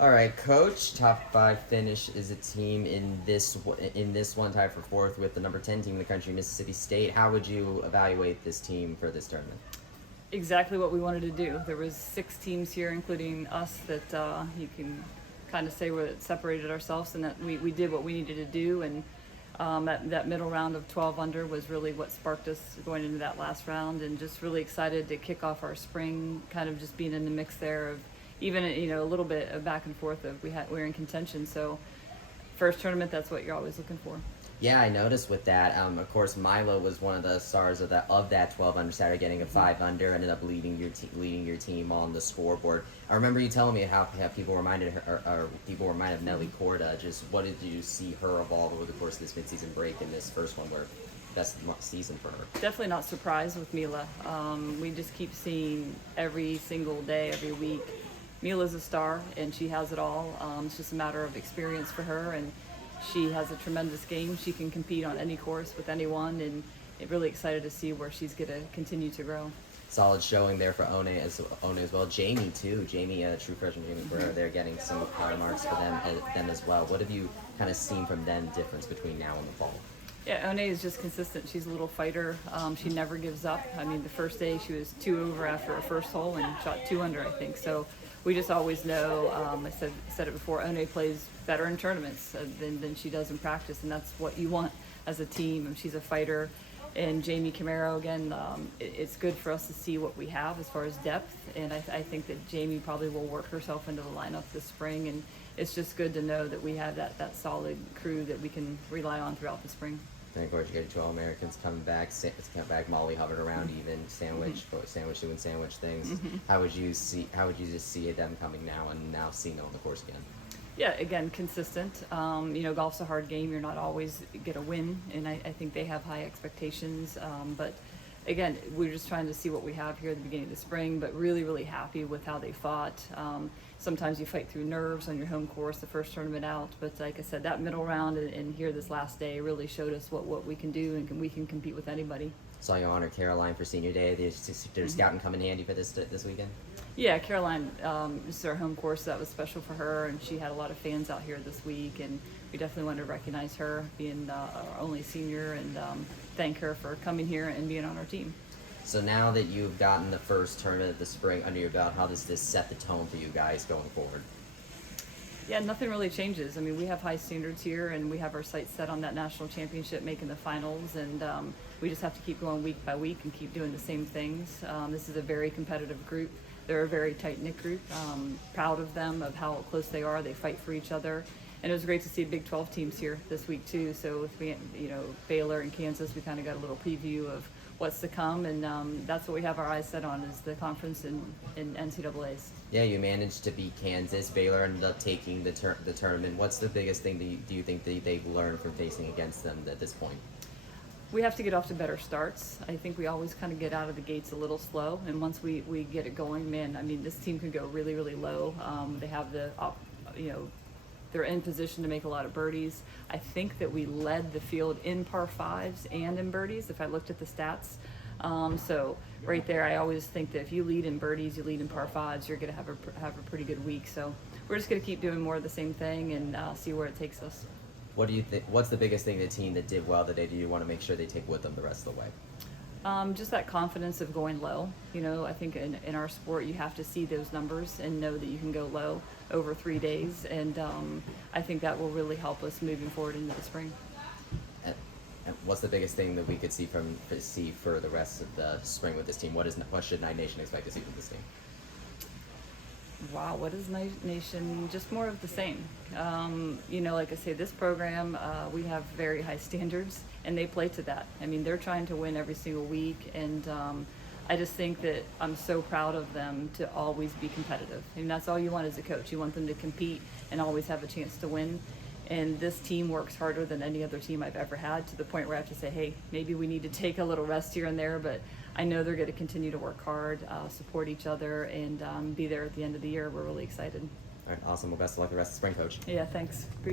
All right, Coach. Top five finish is a team in this one tied for fourth with the number 10 team in the country, Mississippi State. How would you evaluate this team for this tournament? Exactly what we wanted to do. There was 6 teams here, including us, that you can kind of say we separated ourselves, and that we did what we needed to do. And that middle round of 12 under was really what sparked us going into that last round, and just really excited to kick off our spring, kind of just being in the mix there of even a little bit of back and forth of we were in contention. So first tournament, that's what you're always looking for. Yeah, I noticed with that. Of course, Milo was one of the stars of that 12 under Saturday, getting a 5 under, ended up leading your team on the scoreboard. I remember you telling me how people reminded her, or people reminded of Nelly Corda. Just what did you see her evolve over the course of this midseason break in this first one, where best season for her? Definitely not surprised with Mila. We just keep seeing every single day, every week. Mila's a star, and she has it all. It's just a matter of experience for her, and she has a tremendous game. She can compete on any course with anyone, and really excited to see where she's going to continue to grow. Solid showing there for One as well. Jamie too. Jamie, true freshman Jamie Ferraro, they're getting some high marks for them as well. What have you kind of seen from them difference between now and the fall? Yeah, One is just consistent. She's a little fighter. She never gives up. I mean, the first day she was 2 over after her first hole and shot 2 under, I think. So we just always know, I said it before, One plays better in tournaments than she does in practice, and that's what you want as a team. And she's a fighter. And Jamie Camaro, again, it's good for us to see what we have as far as depth, and I think that Jamie probably will work herself into the lineup this spring, and it's just good to know that we have that solid crew that we can rely on throughout the spring. And of course, you get 12 Americans coming back. Molly hovered around, even doing sandwich things. How would you just see them coming now and now seeing them on the course again? Yeah, again, consistent. Golf's a hard game. You're not always get a win, and I think they have high expectations. But again, we're just trying to see what we have here at the beginning of the spring, but really, really happy with how they fought. Sometimes you fight through nerves on your home course, the first tournament out. But like I said, that middle round and here this last day really showed us what we can do, and we can compete with anybody. Saw you honor Caroline for senior day. Did scouting come in handy for this weekend? Yeah, Caroline, this is our home course. That was special for her, and she had a lot of fans out here this week, and we definitely wanted to recognize her being our only senior, and thank her for coming here and being on our team. So now that you've gotten the first tournament of the spring under your belt, how does this set the tone for you guys going forward? Yeah, nothing really changes. I mean, we have high standards here, and we have our sights set on that national championship, making the finals, and we just have to keep going week by week and keep doing the same things. This is a very competitive group. They're a very tight-knit group. Proud of them, of how close they are. They fight for each other. And it was great to see Big 12 teams here this week, too. So with Baylor and Kansas, we kind of got a little preview of what's to come. And that's what we have our eyes set on, is the conference in NCAAs. Yeah, you managed to beat Kansas. Baylor ended up taking the tournament. What's the biggest thing do you think they've learned from facing against them at this point? We have to get off to better starts. I think we always kind of get out of the gates a little slow, and once we get it going, man, I mean, this team can go really, really low. They have they're in position to make a lot of birdies. I think that we led the field in par fives and in birdies, if I looked at the stats. So right there, I always think that if you lead in birdies, you lead in par fives, you're going to have a pretty good week. So we're just going to keep doing more of the same thing and see where it takes us. What do you think? What's the biggest thing the team that did well today do you want to make sure they take with them the rest of the way? Just that confidence of going low. I think in our sport you have to see those numbers and know that you can go low over 3 days, and I think that will really help us moving forward into the spring. And what's the biggest thing that we could see for the rest of the spring with this team? What should Night Nation expect to see from this team? Wow, what is Nation? Just more of the same. Like I say, this program, we have very high standards, and they play to that. I mean, they're trying to win every single week, and I just think that I'm so proud of them to always be competitive. I mean, that's all you want as a coach. You want them to compete and always have a chance to win. And this team works harder than any other team I've ever had, to the point where I have to say, hey, maybe we need to take a little rest here and there, but I know they're going to continue to work hard, support each other, and be there at the end of the year. We're really excited. All right, awesome. Well, best of luck the rest of the spring, Coach. Yeah, thanks. Appreciate it.